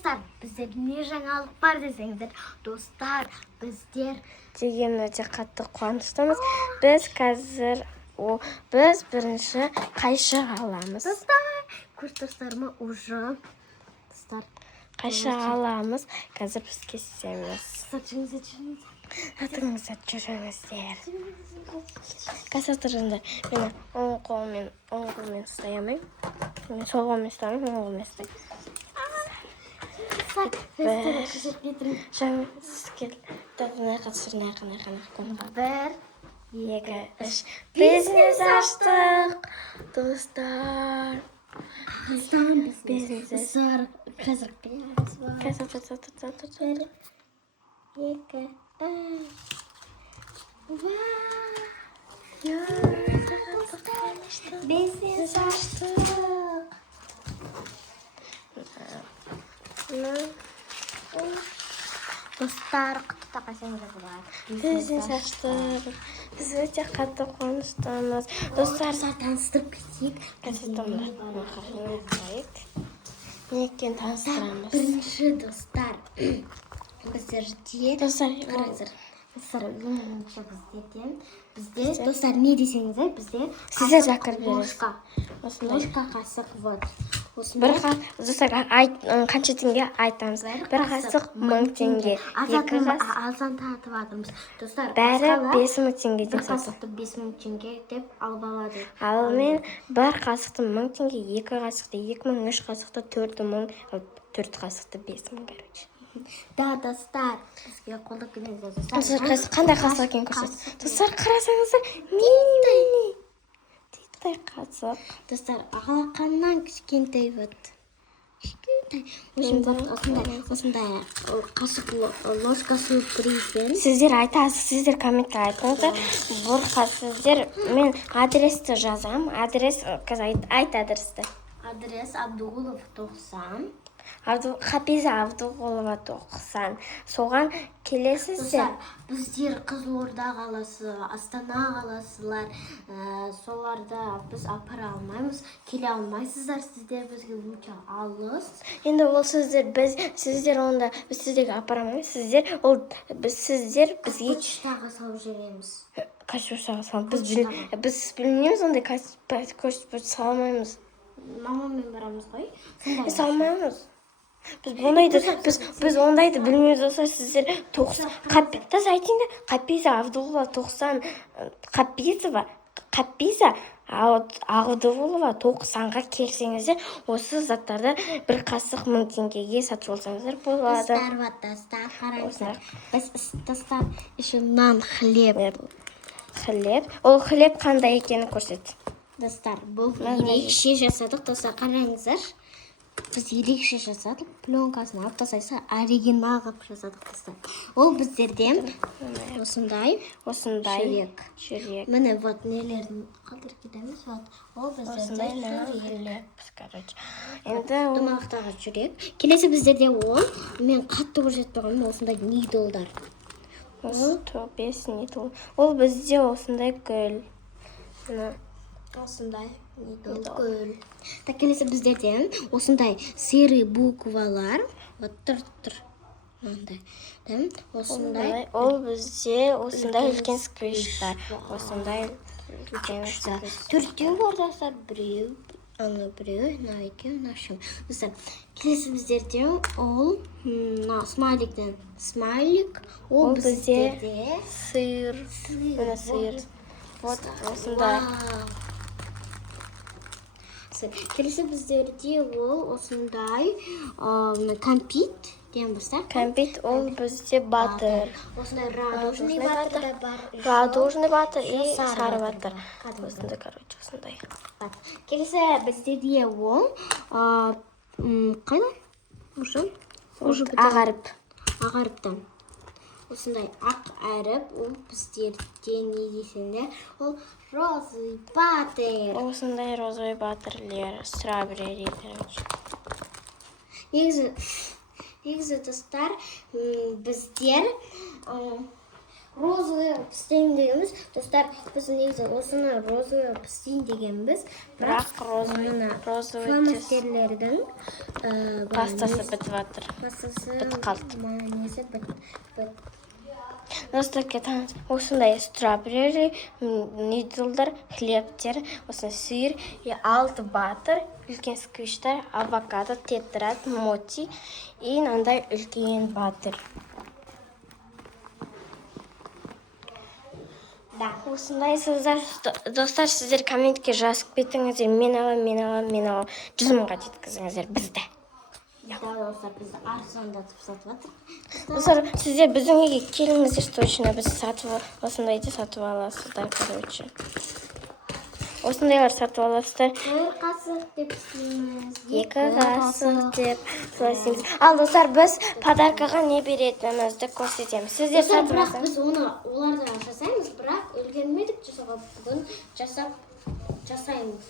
достар, біздер не жаңалық бар десеңіздер, достар, біздер деген өте қатты қуаныштымыз. Біз қазір біз бірінші қайшық аламыз. Достар, көз достарыма уже достар Қайшық аламыз. Қазір біз кесеміз. Атыңызда жүріңіздер. Қазір тұрыңдар. Мен оң қолмен ұстай алмаймын. Мен сол қолмен ұстаймын, оң қолмен ұстаймын. Жаңа кел. бір, 2, 3. Бизнес аштық. Достар. Бизнес. Қазір Бизнес аштық. достар, құттықтап қойсаңыздар болады. Бизнес аштық. Біз өте қатты қуаныштымыз. Достар, таныстырып кетейік. Нектен таныстырамыз. Бірінші достар, біздерде Достар, бізде достар не десеңіздер, бізде сіздер жақыр бересіз. Ложка, қасық, вот. Бір достар, қанша теңге айтамыз. Бір қасық 1000 теңге. Алсан татып атырмыз. Достар, бәрі 5000 теңге бір деп сатып. қасықты 5000 теңге деп алып алады. Ал мен бір қасықты 1000 теңге, 2 қасықты 2000, 3 қасықты 4000, 4 қасықты 5000, короче. Да, достар, бізге қолдап келіңіздер, достар. Қандай қасық екенін көрсетіңіз. Достар, қарасаңыздар, мини-мини. Титтей қасық. Достар, алақаннан кішкентай вот. Кішкентай. Осындай қасық ложка суып кірейсен. Сіздер айтасыз, сіздер комментте айтыңыздар. Бұрқа сіздер, мен адресті жазам. Адрес, айт адресті. Адрес Абдуғұлов 90. Хапиза Абдуғұлова 90. Соған келесіздер. Біздер Қызылорда қаласы, Астана қаласылар, соларда біз апара алмаймыз, келе алмайсыздар, сіздер бізге өте алыс. Енді ол сіздер онда біз сіздерге апара алмаймыз. Сіздер бізге почтаға салып жібереміз. Почтаға салып. Біз білмейміз ондай почта салмаймыз. Мамамен барамыз ғой. Біз салмаймыз. Біз ондайды білмейміз олса сіздер 90. Тас айтыңда, Қапиза Абдуғұлова 90. Қапиза Абдуғұлова 90-ға келсеңіздер, осы заттарды бір қасық 1000 теңгеге сатып алсаңыздар болады. Достар, қараңыздар. Біз достар, еще нан, хлеб. Ол хлеб қандай екенін көрсет. Достар, бұл ерекше жасадық. Достар, қараңыздар. Біз ерекше жасадық. Пленкасын алып тастайса, оригинал қылып жасадық, достар. Ол біздерден осындай жүрек. Міне вот нелерін қалдырып кетеміз. Ол біздерден жүрек. Домалақтағы жүрек. Келесі біздерде ол, мен қатты көрсетіп тұрғаным, осындай нидолдар. Ол бізде осындай гүл. Осындай гүл. Так, келесі біздерден осындай серый буквалар. Вот тұр. Осындай. Ол бізде осындай үлкен сквиштар. Осындай үлкен төртеу бар, достар. Біреу, мына екеу, мына үшеу. Достар, келесі біздерден ол смайликтен. Смайлик. Ол біздерде сыр. Мына сыр. Вот осындай. Келесі біздерде ол осындай кәмпит деген бастар. Кәмпит ол бізде батыр. Осындай радужный батыр да бар. Радужный батыр и сары батыр. Осындай, короче, осындай. Келесі біздерде ол қайда? Ағарыптан. Осындай ақ әріп, ол біздерде не дейсіңдер? Ол розовый батыр. Осындай розовый батырлер, стrawberry, короче. Негізі достар, біздер розовый істейін дегенбіз. Достар, біз негізі осыны розовый істейін дегенбіз. Бірақ розовый фломастерлердің пастасы бітіп жатыр. Бітіп қалды. Несі біт. Достар, осындай стробери, нидлдар, хлебтер, осындай сыр, 6 батыр, үлкен сквиштар, авокадо, тетрат, моти и мынандай үлкен батыр. Да. Осындай достар, сіздер комментке жазып кетіңіздер, мен алам, 100 мыңға жеткізіңіздер бізді. Достар, біз арзандатып сатып жатырмыз. Достар, сіздер біздің үйге келіңіздер, точно біз осындайды сатып аласыздар, короче. Осындайлар сатып аласыздар. 1 қасық деп істейміз. 2 қасық деп сөйлесеміз. Ал достар, біз подаркаға не беретінімізді көрсетеміз. Сіздер сатып Бірақ алсаңыз. біз олардан жасаймыз, бірақ үлгермедік жасауға. Бүгін жасаймыз.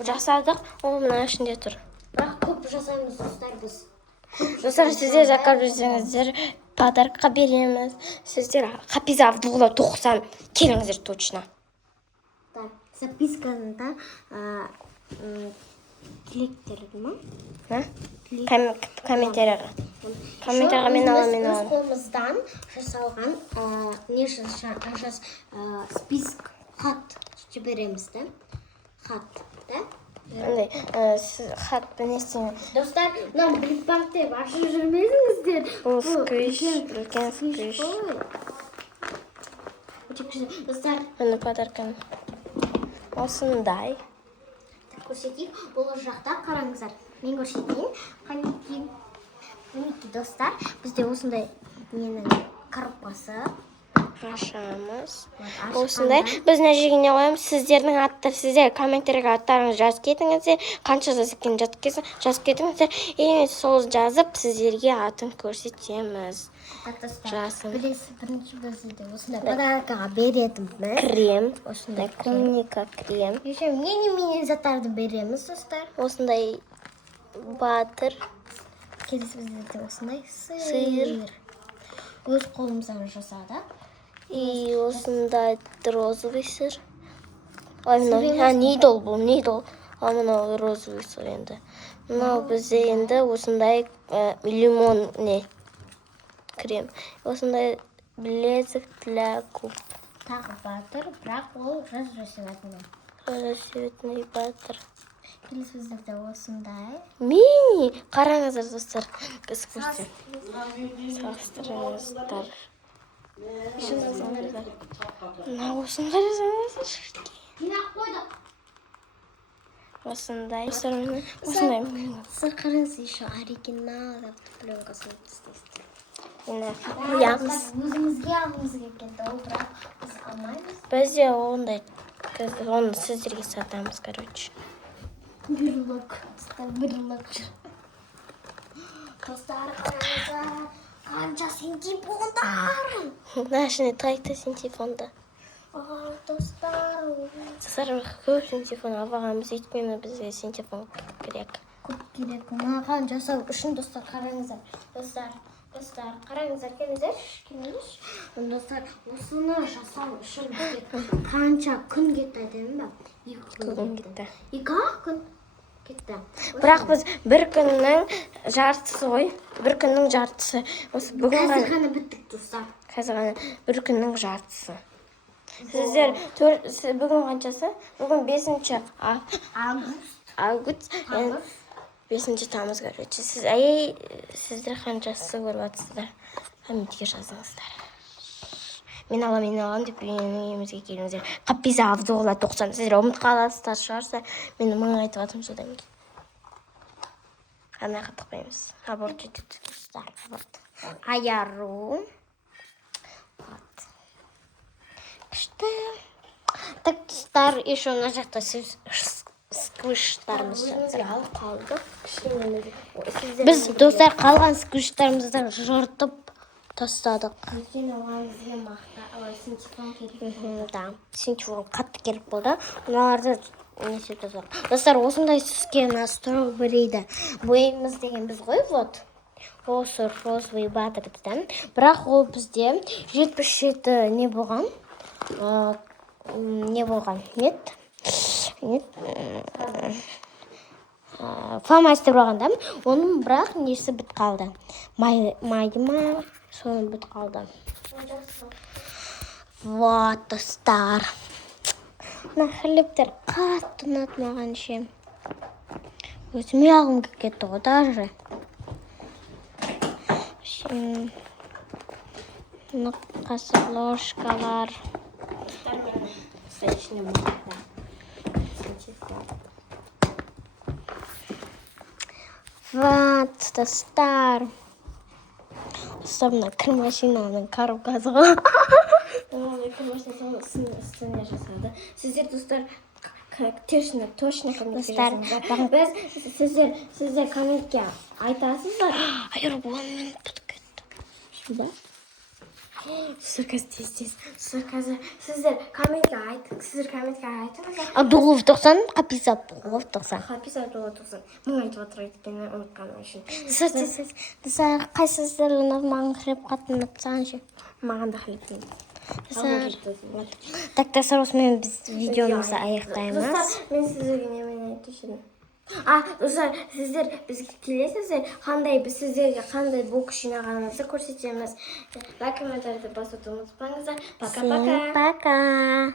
Жасадық, ол мына ішінде тұр. Бірақ көп жасаймыз достар біз. Достар, сіздер заказ берсеңіздер, подаркаға береміз. Сіздер Хапиза Абдулла 90 келіңіздер точно. Так, запискасында тілектерді ма? Комментарияға. Комментарияға мен алам. Өз қолымыздан жасалған список хат жібереміз да. Хат, да? Хат білесің. Достар, мынау бликбанк деп ашып жүрмесіңіздер. Бұл сквиш, үлкен сквиш. Достар, Мені подарканы. Осындай. көрсетейік. Бұл жақта қараңыздар. Мен көрсетейін. Қанекей. Мінекей достар, бізде осындай менің коробкасы. Ашамыз. Осындай. Біз мына жерге не қоямыз? Сіздердің аттар, сіздер комментарияға аттарыңызды жазып кетіңіздер. Қанша жазып кетіңіздер. И сол жазып сіздерге атын көрсетеміз. Жасын. Бірінші бізде осындай подаркаға беретінбіз. Крем. Осындай клубника крем. Еще мені заттарды береміз, достар. Осындай батыр. Келесі бізде осындай Сыр. Өз қолымыздан жасадық. И осындай розовый сыр. Нидол бұл, нидол. Мынау розовый сыр енді. Мынау бізде енді осындай лимон крем. Осындай білезік для губ. Тағы батыр, бірақ ол разрушевательный. Разрушевательный батыр. Келесі бізде осындай. Мини! Қараңыздар, достар. Экскурсия. Салыстырыңыздар. Осындай жазыңыздар. Осындай. Осындай. Сыр қараңыз, еще оригинал пленкасын істейсіздер. Қоямыз. Өзімізге алғымыз келгенде, ол бірақ біз алмаймыз. Бізде ондай, оны сіздерге сатамыз, короче. Бірлік. Достар, қараңыздар. Қанша синтепондар. Нашыны тайты синтепонда. Достар. Достар, көп синтепон алғанбыз, өйткені бізге синтепон керек. Көп керек. Маған жасау үшін достар, қараңыздар. Достар, қараңыздар, келіңіздер. Достар, осыны жасау үшін қанша күн кетті айтайын ба? 2 күн кетті. 2 күн кетті. Бірақ біз бір күннің жартысы ғой. Бір күннің жартысы. Қазір ғана біттік, достар. Қазір ғана бір күннің жартысы. Сіздер бүгін қаншасы? Бүгін 5 август. 5 тамыз, короче. Сіздер қаншасы көріп жатсыздар? Комментке жазыңыздар. Мен алам деп үйімізге келіңіздер. Хапиза Абдулла 90. Сіздер ұмыт қаласыздар шығарса, мен 1000 айтып атым содан кейін. Қана қатықпаймыз. Аборт жетеді. Аяру. Күшті. Так, достар, еще мына жақта сквиштарымыз алып қалдық. Біз достар қалған сквиштарымызды жыртып тастадық. Өйткені оған бізге синтепон керек. Да, синтепон қатты керек болды. Мыналарды несеп тастадық. Достар, осындай түскен стробериді боямыз деген біз ғой, вот. осы розовый батырды. Бірақ ол бізде 77 не болған. Не болған? Нет. Фломастер болғанда, оның бірақ несі бітіп қалды. Майды ма? Соны бітіп қалды. Вот, достар. Мына хлебтер қатты ұнады маған ше. Өзіме алғым келіп кетті ғой даже. Мына қасық ложкалар. Вот, достар. Особенно кір машинаның коробкасы ғой. Кір машинаның үстіне жасады. Сіздер, достар, точно комментке жазыңыздар. Сіздер комментке айтасыздар. Айырбуан мен бұтып кетті. Да? Сіздер комментке айтыңыздар. Абдулов 90, Қапиз Абдулов 90. Қапиз Абдулов 90. Мың айтып отыр екен, ұмытқаным үшін. Сіздер қайсыздар маған хлеб қатты ұнатсаң ше? Маған да хлеб дейді. Так, достар, осымен біз видеомызды аяқтаймыз. Мен сіздерге немен айтып достар, сіздер бізге келесіздер, біз сіздерге қандай бокс жинағанымызды көрсетеміз. Лайк, комментарийді басуды ұмытпаңыздар. Пока-пока. Пока.